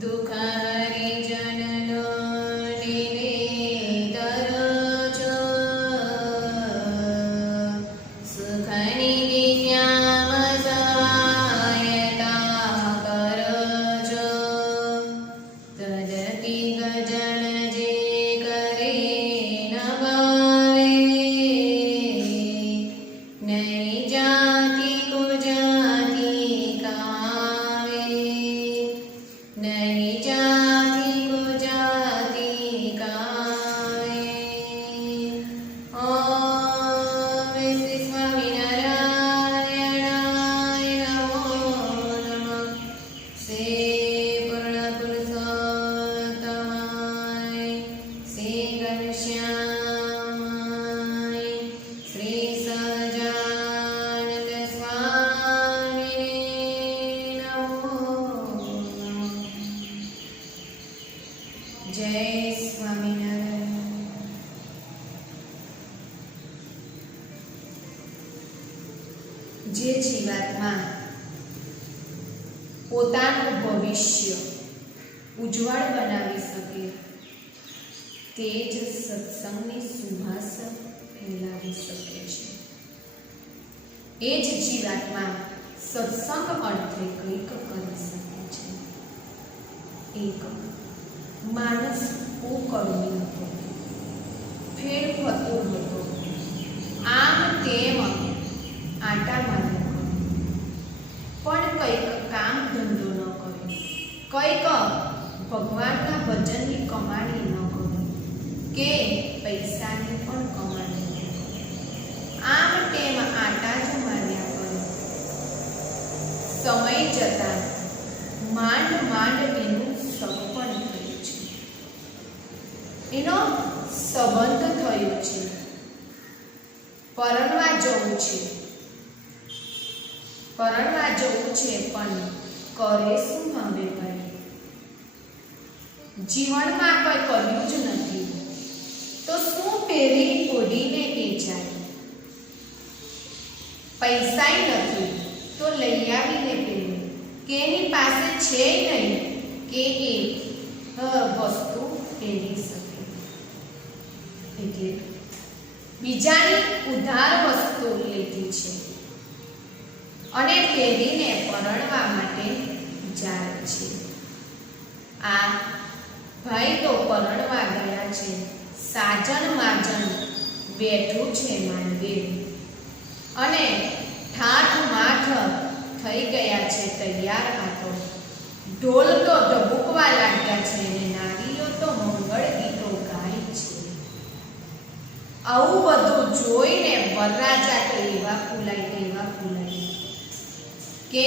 दुख हरिजन नो निवेदन जो सुख निधि श्याम सहायता करजो तदपि गजन जे करे न भावे नहीं जाति को जाति कहावे नहीं जाति को जाति कहावे। ओम श्री स्वामिनारायणाय नमो नमः। श्री पूर्ण पुरुषोत्तमाय श्री घनश्यामाय श्री सहजानंद स्वामिने नमो नमः। जय स्वामिनारायण। જે જીવાત્મા પોતાનું ભવિષ્ય ઉજ્જવળ બનાવી શકે તે જ સત્સંગની સુવાસ ફેલાવી શકે છે। એ જ જીવાત્મા સત્સંગ અર્થે કંઈક કરી શકે છે। એક માણસ કુકર્મી હતો, ફેર ફતો હતો, આમ તેમ આટા માર્યા કર્યો, પણ કંઈક કામ ધંધો ન કર્યો, કંઈક ભગવાનના ભજનની કમાણી ન કર્યો કે પૈસાની પણ કમાણી ન કર્યો, આમ તેમ આટા જ માર્યા કર્યો। સમય જતાં માંડ માંડ એનું સગપણ થયું છે, એનો સંબંધ થયો છે, પરણવા જવું છે, પણ કરે શું હવે ભાઈ? જીવનમાં કંઈ કર્યું જ નથી તો શું પહેરી ઓઢીને એ જાય? પૈસાય નથી તો લઈ આવીને પહેરે કે એની પાસે છે નહીં કે એ વસ્તુ પહેરી શકે, એટલે બીજાની ઉધાર વસ્તુ લીધી છે અને પહેરીને પરણવા માટે જાય છે। આ ભાઈ તો પરણવા ગયા છે, સાજણ માજણ બેઠું છે માંડવે અને ઠાઠ માઠ થઈ ગયા છે તૈયાર હાથો, ઢોલ તો ધબૂકવા લાગ્યા છે અને નારીઓ તો મંગળ ગીતો ગાય છે। આવું બધું જોઈને વરરાજા તો એવા ફૂલાય કે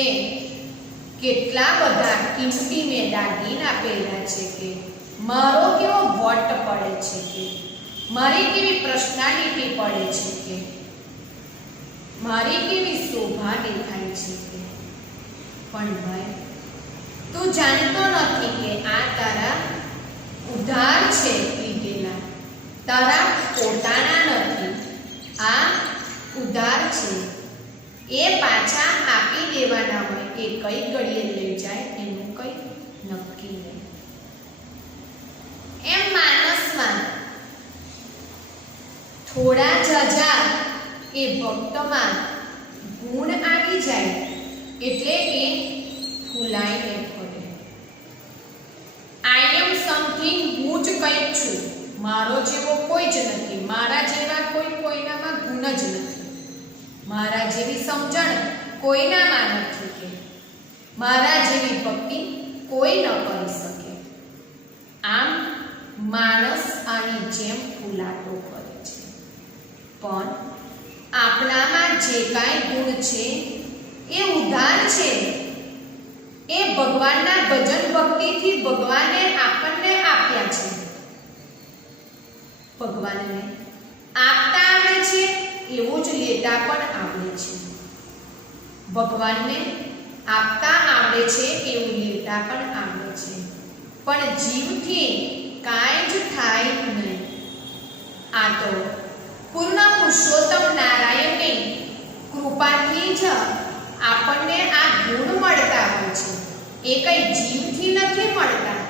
કેટલા બધા કિંમતી મેં દાગીના પહેર્યા છે કે મારો કેવો વટ પડે છે કે મારી કેવી પર્સનાલિટી પડે છે કે મારી કેવી શોભા દેખાય છે કે પણ ભાઈ તું જાણતો નથી કે આ તારા ઉધાર છે લીધેલા, તારા પોતાના નથી, આ ઉધાર છે, એ પાછા આપી દેવાના હોય કે કઈ ઘડીએ લઈ જાય એનું કઈ નક્કી નહીં। એમ માનસમાં થોડા ઝાઝા એ ભક્તમાં ગુણ આવી જાય એટલે એ ફૂલાઈને ફરે। આઈ એમ સમથિંગ, હું જ કંઈક છું, મારો જેવો કોઈ જ નથી, મારા જેવા કોઈનામાં ગુણ જ નથી, મારા જેવી સમજણ કોઈનામાં નથી કે મારા જેવી ભક્તિ કોઈ ન કરી શકે। આમ માણસ આની જેમ ફૂલાટો કરે છે, પણ આપણામાં જે કાંઈ ગુણ છે એ ઉધાર છે, એ ભગવાનના ભજન ભક્તિથી ભગવાને આપણને આપ્યા છે। ભગવાનને આપતા આવે છે એવું જ લેતા પણ આવડે છે, ભગવાનને આપતા આવડે છે એવું લેતા પણ આવડે છે, પણ જીવથી કાંઈ જ થાય નહીં। આ તો પૂર્ણ પુરુષોત્તમ નારાયણની કૃપાથી જ આપણને આ ગુણ મળતા હોય છે। એ કઈ જીવથી નથી મળતા,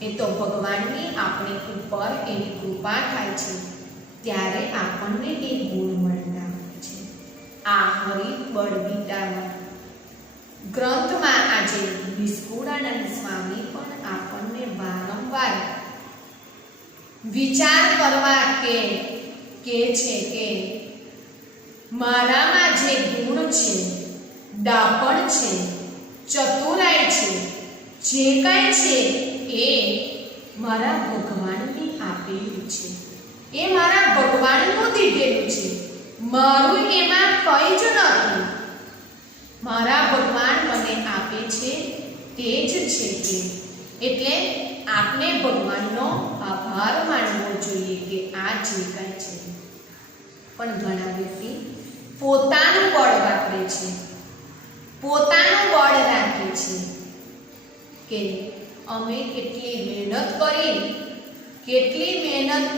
એ તો ભગવાનની આપણી ઉપર એની કૃપા થાય છે ત્યારે આપણને એ ગુણ મળતા હોય છે. આ હરિબળ ગીતામાં ગ્રંથમાં આજે નિષ્કુળાનંદ સ્વામી પણ આપણને વારંવાર વિચાર કરવા કે છે કે મારામાં જે ગુણ છે, ડાપણ છે, ચતુરાઈ છે, જે કાંઈ છે એ મારા ભગવાનને આપેલું છે, એ મારા ભગવાનનું દીધેલું છે, મારું એમાં કંઈ જ નથી. મારા ભગવાન મને આપે છે તે જ છે તે. એટલે આપણે ભગવાનનો આભાર માનવો જોઈએ કે આ જે કાંઈ છે. પણ ઘણા વ્યક્તિ પોતાનું બળ વાપરે છે, પોતાનું બળ રાખે છે કે અમે કેટલી મહેનત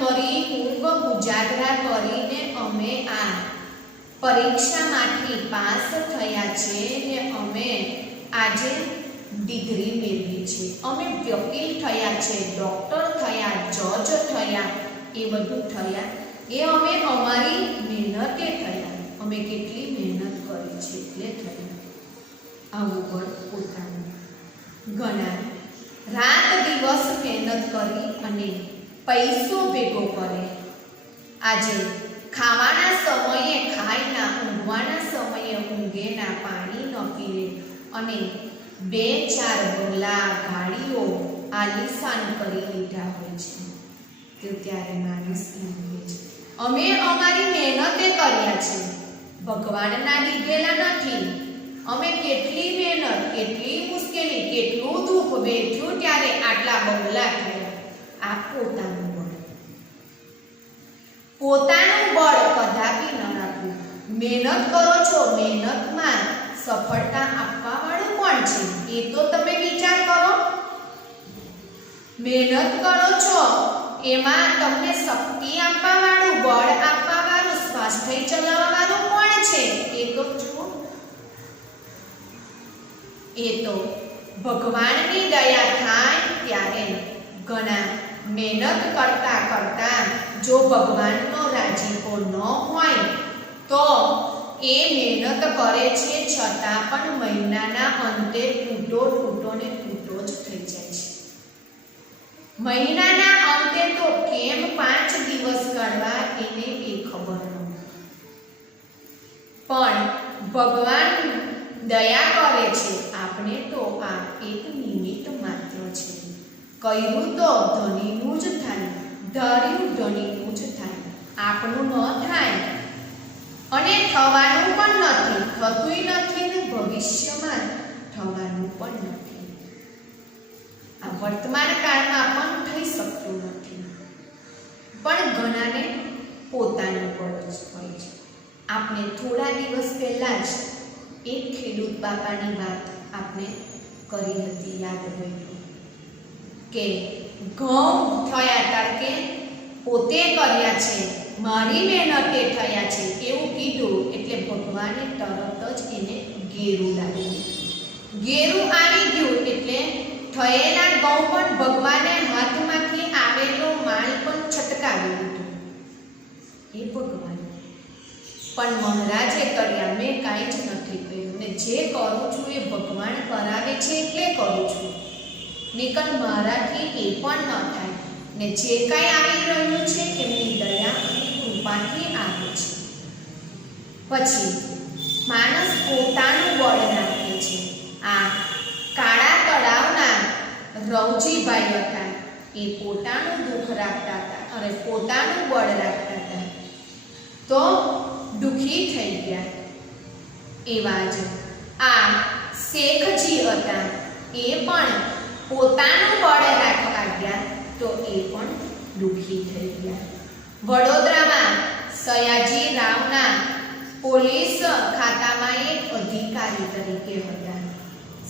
કરી ઊંઘ ઉજાગરા કરીને અમે આ પરીક્ષામાંથી પાસ થયા છે ને અમે આજે ડિગ્રી મેળવી છે, અમે વકીલ થયા છે, ડોક્ટર થયા, જજ થયા, એ બધું થયા એ અમે અમારી મહેનતે થયા, અમે કેટલી મહેનત કરી છે એટલે થયા. આવું પણ પોતાનું. ઘણા રાત દિવસ મહેનત કરી અને પૈસો ભેગો કરે, આજે ખાવાના સમયે ખાય ના, ઊંઘવાના સમયે ઊંઘે ના, પાણી ન પીવે અને 2-4 બંગલા, ગાડીઓ આલિશાન કરી લીધા હોય છે. તો ત્યારે માણસ એમ કહે છે અમે અમારી મહેનતે કર્યા છે, ભગવાનના દીધેલા નથી. અમે કેટલી મહેનત, કેટલી મુશ્કેલી, કેટલું દુઃખ વેઠ્યું ત્યારે આટલા બંગલા થયા. આ પોતાનું બળ. પોતાનું બળ કદાપી ન રાખવું. મહેનત કરો છો, મહેનતમાં સફળતા આપવા વાળું કોણ છે એ તો તમે વિચાર કરો. મહેનત કરો છો એમાં તમને શક્તિ આપવા વાળું, બળ આપવા વાળું, સ્વાસ્થ્ય ચલાવવા વાળું કોણ છે એ તો જુઓ. એ તો ભગવાનની દયા થાય ત્યારે. ઘણા મહેનત કરતા કરતા જો ભગવાનનો રાજીપો ન હોય તો એ મહેનત કરે છે છતાં પણ મહિનાના અંતે તૂટો ને તૂટો જ થઈ જાય છે. મહિનાના અંતે તો કેમ 5 દિવસ કાઢવા એને એ ખબર નથી. પણ ભગવાન દયા કરે છે આપણે તો આ એક નિમિત્ત માત્ર છે. કર્યું તો ધણીનું જ થાય, ધાર્યું ધણીનું જ થાય, આપણું ન થાય અને થવાનું પણ નથી, થતુંય નથી ને ભવિષ્યમાં થવાનું પણ નથી. આ વર્તમાન કાળમાં પણ થઈ શકતું નથી. પણ ઘણાને પોતાનું બળ જ હોય છે. આપણે થોડા દિવસ પહેલા જ એક ખેડૂત બાપાની વાત આપણે કરી હતી, યાદ હોય તો, કે ઘઉં થયા તડકે પોતે કર્યા છે, મારી મહેનતે થયા છે એવું કીધું એટલે ભગવાને તરત જ એને ગેરું લાવ્યું. ગેરું આવી ગયું એટલે થયેલા ઘઉં પણ ભગવાને હાથમાંથી આવેલો માલ પણ છટકાવી દીધો. એ ભગવાન. પણ મહારાજે કર્યા, મેં કાંઈ જ નથી કર્યું ને જે કરું છું એ ભગવાન કરાવે છે એટલે કરું છું, નિકન મારાથી એ પણ ન થાય ને જે કાંઈ આવી રહ્યું છે એમની દયા અને કૃપાથી આવે છે. પછી માણસ પોતાનું બળ રાખે છે. આ કાળા તળાવના રવજીભાઈ હતા, એ પોતાનું દુઃખ રાખતા હતા અને પોતાનું બળ રાખતા હતા તો દુઃખી થઈ ગયા. એવા જ આ શેખજી હતા, એ પણ પોતાનું બળ રાખવા ગયા તો એ પણ દુઃખી થઈ ગયા. વડોદરામાં સયાજી રાવના પોલીસ ખાતામાં એક અધિકારી તરીકે હતા.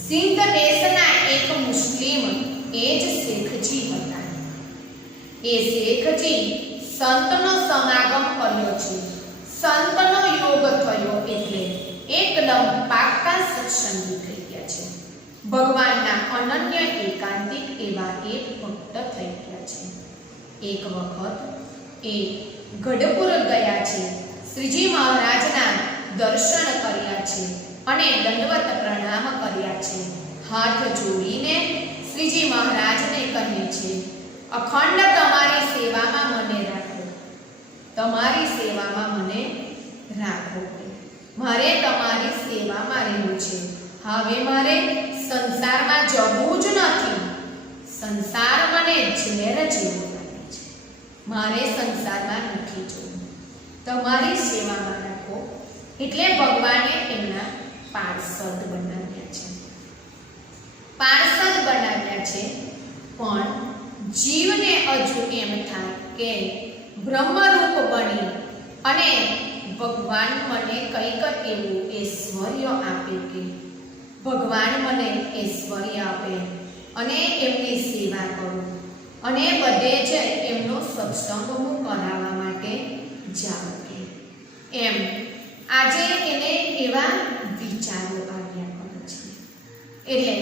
સિંધ દેશના એક મુસ્લિમ એ જ શેખજી હતા. એ શેખજી સંતનો સમાગમ કર્યો છે, સંતનો યોગ થયો એટલે એકદમ પાક્કા સત્સંગી થઈ ગયા છે. ભગવાનના અનન્ય એકાંતિક એવા એક ભક્ત થઈ ગયા છે. એક વખત એ ગઢપુર ગયા છે, શ્રીજી મહારાજના દર્શન કર્યા છે અને દંડવત પ્રણામ કર્યા છે. હાથ જોડીને શ્રીજી મહારાજને કહે છે, અખંડ તમારી સેવામાં મને રાખો, તમારી સેવામાં મને રાખો. મારે તમારી સેવામાં રહેવું છે. હવે મારે સંસારમાં જવું જ નથી. સંસાર મને ઝેર જેવો લાગે છે. મારે સંસારમાં નથી જવું. તમારી સેવામાં રાખો. એટલે ભગવાને એમના પાર્ષદ બનાવ્યા છે. પાર્ષદ બનાવ્યા છે. પણ જીવને હજુ એમ થાય કે બ્રહ્મરૂપ બની અને ભગવાન મને કંઈક એવું ઐશ્વર્ય આપે, કે ભગવાન મને ઐશ્વર્ય આપે અને એમની સેવા કરું અને બધે જ એમનો સત્સંગ હું કરાવવા માટે જાઉં કે એમ આજે એને એવા વિચારો આવ્યા કરે છે. એટલે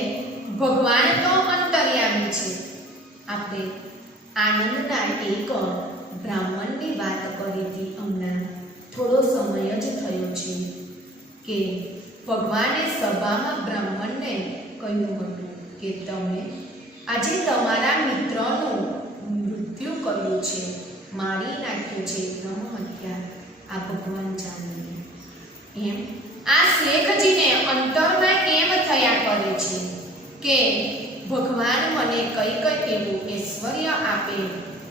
ભગવાન તો અંતર્યામી છે. આપણે આનંદના એક બ્રાહ્મણની વાત કરી હતી હમણાં, થોડો સમય જ થયો છે, કે ભગવાને સભામાં બ્રાહ્મણને કહ્યું હતું કે તમે આજે તમારા મિત્રનું મૃત્યુ કર્યું છે, મારી નાખ્યું છે, બ્રહ્મહત્યા. આ ભગવાન જાણીને એમ આ શેખજીને અંતરમાં એમ થયા કરે છે કે ભગવાન મને કંઈક એવું ઐશ્વર્ય આપે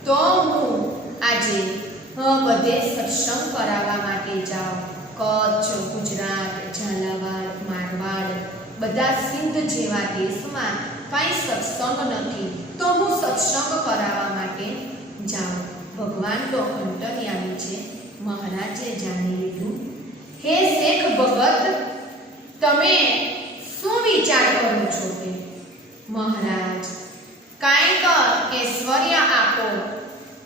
તો હું આજે બધે સત્સંગ કરાવવા માટે જાઉં. કચ્છ, ગુજરાત, ઝાલાવાડ, મારવાડ, બધા સિંધ જેવા દેશમાં કાંઈ સત્સંગ નથી, તો હું સત્સંગ કરાવવા માટે જાઉં. ભગવાન તો અંતર્યામી છે. મહારાજે જાણી લીધું. હે શેખ ભગત, તમે શું વિચાર કરો છો કે મહારાજ કાંઈક ઐશ્વર્ય આપો.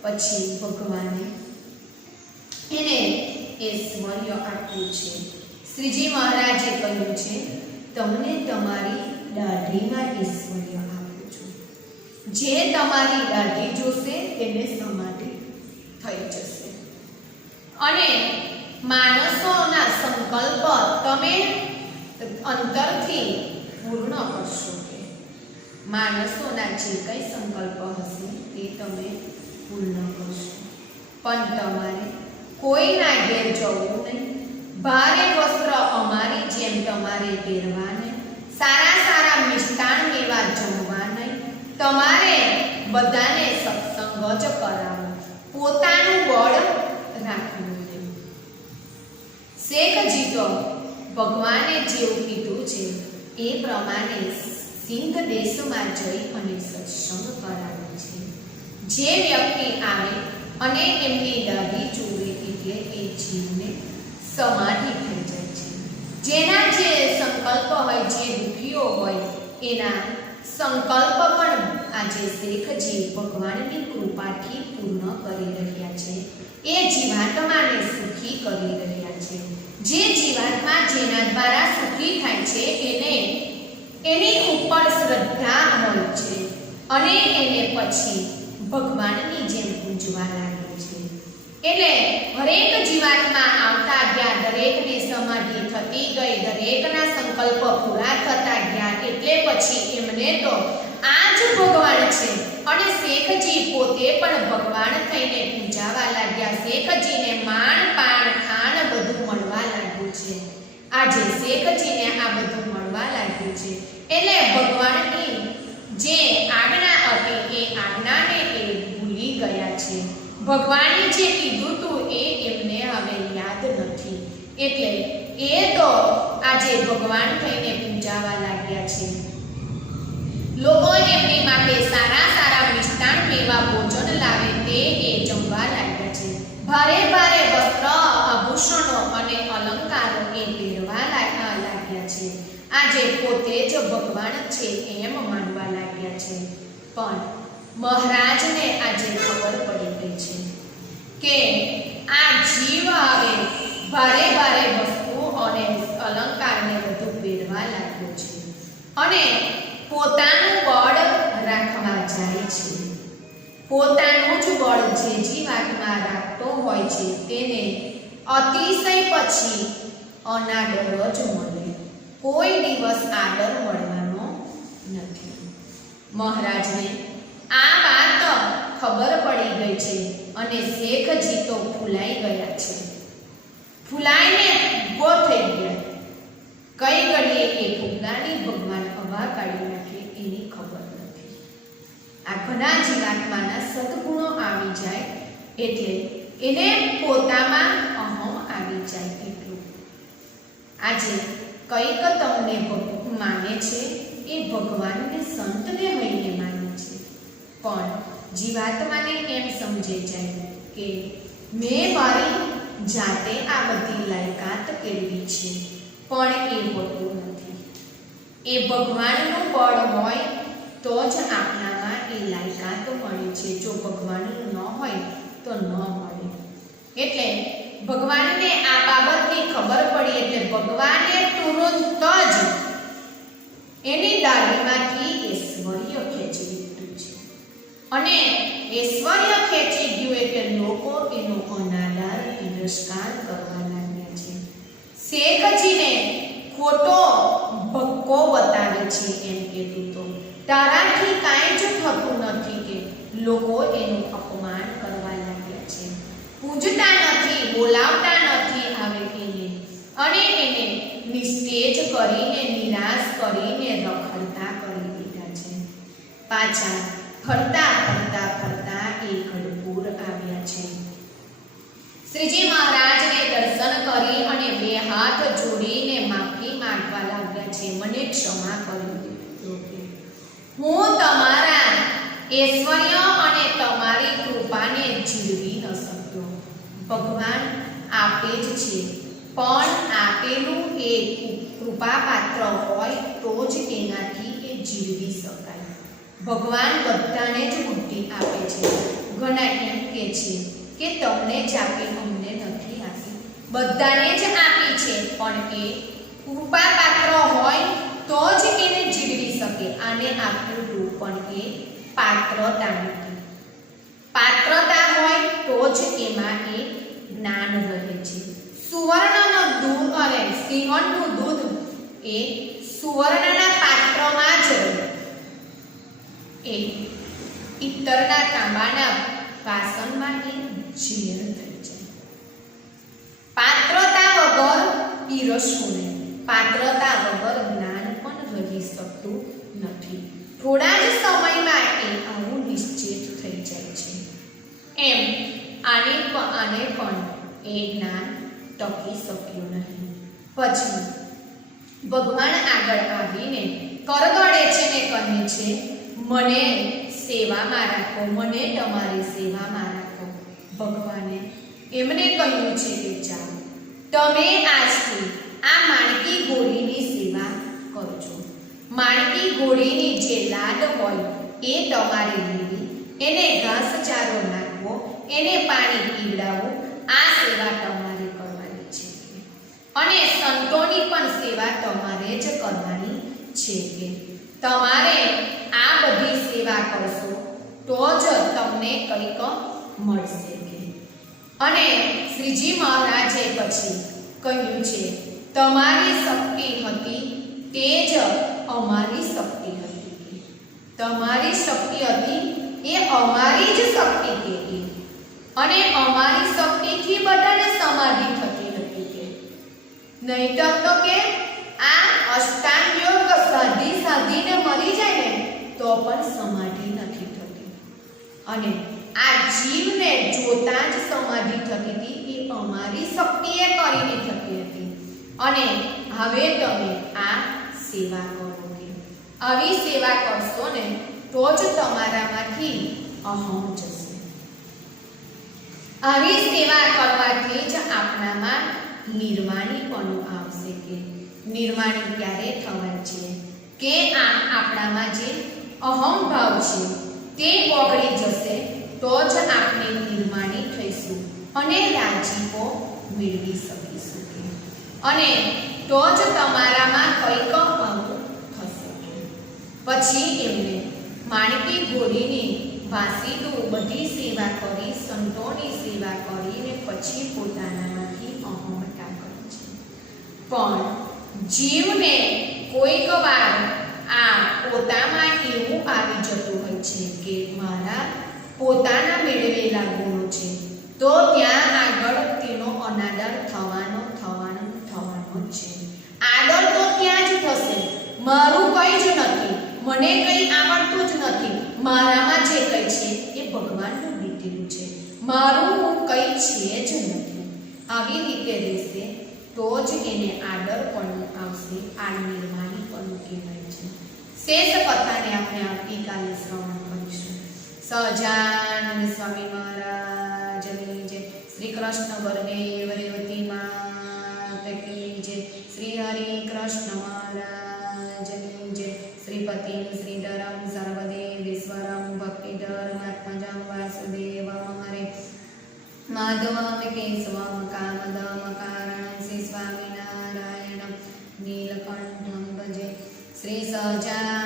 પછી ભગવાને એને ઐશ્વર્ય આપ્યું છે. શ્રીજી મહારાજે કહ્યું છે, તમને તમારી દાઢીમાં ઐશ્વર્ય આપું છું. જે તમારી દાઢી જોશે તેને સમાધિ થઈ જશે અને માણસોના સંકલ્પ તમે અંતરથી પૂર્ણ કરશો. કે માણસોના જે કંઈ સંકલ્પ હશે તે તમે પૂર્ણ કરશો. પણ તમારે કોઈના ઘેર જવું નહીં. ભારે વસ્ત્ર અમારી જેમ તમારે પહેરવા નહીં. સારા સારા મિષ્ટાન એવા જમવા નહીં. તમારે બધાને સત્સંગ જ કરાવો, પોતાનું બળ રાખવું નહીં. શેખજી તો ભગવાને જેવું કીધું છે એ પ્રમાણે સિંધ દેશમાં જઈ અને સત્સંગ કરાવે છે. જે વ્યક્તિ આવે અને એમની દાઢી જોવે એટલે એ જીવને સમાધિ થઈ જાય છે. જેના જે સંકલ્પ હોય, જે દુખીઓ હોય, એના સંકલ્પ પણ આજે શેખજી ભગવાનની કૃપાથી પૂર્ણ કરી રહ્યા છે. એ જીવાત્માને સુખી કરી રહ્યા છે. જે જીવાત્મા જેના દ્વારા સુખી થાય છે એને એની ઉપર શ્રદ્ધા હોય છે અને એને પછી ભગવાનની જેમ પૂજવા લાગે છે. એટલે હરેક જીવાત્મા આવતા ગયા, દરેકની સમાધિ થતી ગઈ, દરેકના સંકલ્પ પૂરા થતા ગયા. એટલે પછી એમને તો આ જ ભગવાન છે અને શેખજી પોતે પણ ભગવાન થઈને પૂજાવા લાગ્યા. શેખજીને માન, પાન, ખાન બધું મળવા લાગ્યું છે. આજે શેખજીને આ બધું મળવા લાગ્યું છે. એટલે ભગવાનની જે આજ્ઞા હતી એ આજ્ઞાને એ ભૂલી ગયા છે. ભગવાને જે કીધું હતું એ એમને હવે યાદ નથી. એટલે એ તો આજે ભગવાન થઈને પૂજાવા લાગ્યા છે. લોકો એમની માટે સારા સારા મિષ્ટાન એવા ભોજન લાવે તે એ જમવા લાગ્યા છે. ભારે ભારે વસ્ત્ર, આભૂષણો અને અલંકારો એ પહેરવા લાગ્યા છે. આજે પોતે જ ભગવાન છે એમ માનવા લાગ્યા છે. પણ મહારાજને આજે ખબર પડી ગઈ છે કે આ જીવ હવે ભારે ભારે વસ્તુઓ અને અલંકારને બધું પહેરવા લાગ્યો છે અને પોતાનું બળ રાખવા જાય છે. પોતાનું જ બળ જે જીવાત્મા રાખતો હોય છે તેને અતિશય પછી અનાદર જ મળે, કોઈ દિવસ આદર મળવાનો નથી. મહારાજને આ વાત ખબર પડી ગઈ છે અને શેખજી તો ફૂલાઈ ગયા છે. ફૂલાઈને ઊભો થઈ ગયા. કઈ ઘડીએ એ ફૂગનારી ભગવાન હવા કાઢી નાખે એની ખબર નથી. આ ઘણા જીવાત્માના સદગુણો આવી જાય એટલે એને પોતામાં અહમ આવી જાય એટલું. આજે કઈક તમને માને છે એ ભગવાનને સંતને હોઈને માને છે, પણ જીવાત્માને એમ સમજે જાય કે મેં મારી જાતે આ બધી લાયકાત કેળવી છે, પણ એ હોતું નથી. એ ભગવાનનું બળ હોય તો જ આપણામાં એ લાયકાત મળે છે. જો ભગવાનનું ન હોય તો ન મળે. એટલે ભગવાનને આ બાબતની ખબર પડી એટલે ભગવાને તુરંત જ એની દાઢીમાંથી ઐશ્વર્ય ખેંચી લીધું છે. અને ઐશ્વર્ય ખેંચી ગયું એટલે લોકો એનો અનાદર તિરસ્કાર કરવા લાગ્યા છે. શેખજીને ખોટો ભક્કો બતાવે છે એમ કહેતું તો તારાથી કાંઈ જ થતું નથી કે લોકો એનું અપમાન કરવા લાગ્યા છે. પૂજતા નથી, બોલાવતા નથી આવે એને, અને એને નિસ્તેજ કરીને નિરાશ કરીને રખડતા કરી દીધા છે. પાછા ફરતા ફરતા ફરતા એ ગઢપુર આવ્યા છે. શ્રીજી મહારાજને દર્શન કરી અને બે હાથ જોડીને માફી માંગવા લાગ્યા છે. મને ક્ષમા કરી, હું તમારા ઐશ્વર્ય અને તમારી કૃપાને જીરવી ન શક્યો. ભગવાન આપે જ છે, પણ આપેલું એ કૃપા પાત્ર હોય તો જ એનાથી એ જીરવી શકાય. ભગવાન બધાને જ બુદ્ધિ આપે છે. ઘણા એમ કહે છે કે તમને જ આપી, અમને નથી આપી. બધાને જ આપી છે, પણ એ કૃપા પાત્ર હોય તો જ એને જીરવી શકે. આને આપેલું પણ એ પાત્રતા નથી. પાત્રતા હોય તો જ એમાં એ જ્ઞાન રહે છે. સુવર્ણનું દૂધ અને સિંહણનું દૂધ એ સુવર્ણના પાત્રમાં જ રહે. એ પિત્તળના તાંબાના વાસણમાં એ ઝેર થઈ જાય. પાત્રતા વગર પીરસવું નહીં. પાત્રતા વગર જ્ઞાન પણ રહી શકતું નથી. થોડા જ સમયમાં એ આવું નિશ્ચિત થઈ જાય છે. એમ આને પણ એ જ્ઞાન ટકી શક્યું નહીં. પછી ભગવાન આગળ આવીને કરગડે છે ને કહે છે મને સેવામાં રાખો, મને તમારી સેવામાં રાખો. ભગવાને એમને કહ્યું છે કે જાઓ, તમે આજથી આ માણકી ઘોડીની સેવા કરજો. માણકી ઘોડીની જે લાડ હોય એ તમારે લેવી, એને ઘાસચારો નાખવો, એને પાણી પીવડાવવું, આ સેવા તમારે કરવાની છે. અને સંતોની પણ સેવા તમારે જ કરવાની છે. કે તમારે આ બધી સેવા કરશો તો જ તમને કંઈક મળશે. કે અને શ્રીજી મહારાજે પછી કહ્યું છે તમારી શક્તિ હતી તે જ અમારી શક્તિ હતી. તમારી શક્તિ હતી એ અમારી જ શક્તિ હતી. અને અમારી શક્તિથી બધાને સમાધિ થતી હતી. કે નહીતર તો કે આ અષ્ટાંગ યોગ સાધીને મરી જાય ને તો પણ સમાધિ નથી થતી. અને આ જીવને જોતા જ સમાધિ થતી હતી. એ અમારી શક્તિએ કરીને થતી હતી. અને હવે તમે આ સેવા કરો. કે આવી સેવા કરશો ને તો જ તમારામાંથી અહમ જશે. આવી સેવા કરવાથી જ આપણામાં નિર્વાણીપણું આવશે. કે નિર્વાણી ક્યારે થવાય છે કે આ આપણામાં જે અહમ ભાવ છે તે ઓગળી જશે તો જ આપણે નિર્વાણી થઈશું અને રાજીપો મેળવી શકીશું. કે અને તો જ તમારામાં કંઈક આવું થશે. પછી એમને માણકી ઘોડીની વાસીદું બધી સેવા કરી, સંતોની સેવા કરીને પછી પોતાનામાંથી અહંકાર કરે છે. પણ જીવને કોઈક વાર આ પોતામાં એવું આવી જતું હોય છે કે મારા પોતાના મેળવેલા ગુણો છે, તો ત્યાં આગળ તેનો અનાદર થવાનો છે. આદર તો ત્યાં જ થશે. મારું કંઈ જ નથી, મને કંઈ આવડતું જ નથી, મારામાં જે કંઈ છે એ ભગવાનનું દીધેલું છે, મારું હું કંઈ છે જ નથી, આવી રીતે રહેશે તો જ એને આદરપણું આવશે. આ નિર્માણીપણું કહેવાય છે. શેષ કથાને આપણે આવતીકાલે શ્રવણ કરીશું. સહજાનંદ સ્વામી મહારાજની જય. શ્રી કૃષ્ણ વરદેવ રેવતી માત કી જય. શ્રી હરિ કૃષ્ણ મહારાજની જય. શ્રીપતિ શ્રીધરમ સર્વદેવેશ્વરમ ભક્તિધર્માત્મજં વાસુદેવમ હરે માધવમ કેશવમ કામદમ કારણં શ્રી સ્વામિનારાયણમ નીલકંઠં ભજે. શ્રી સહજાનંદ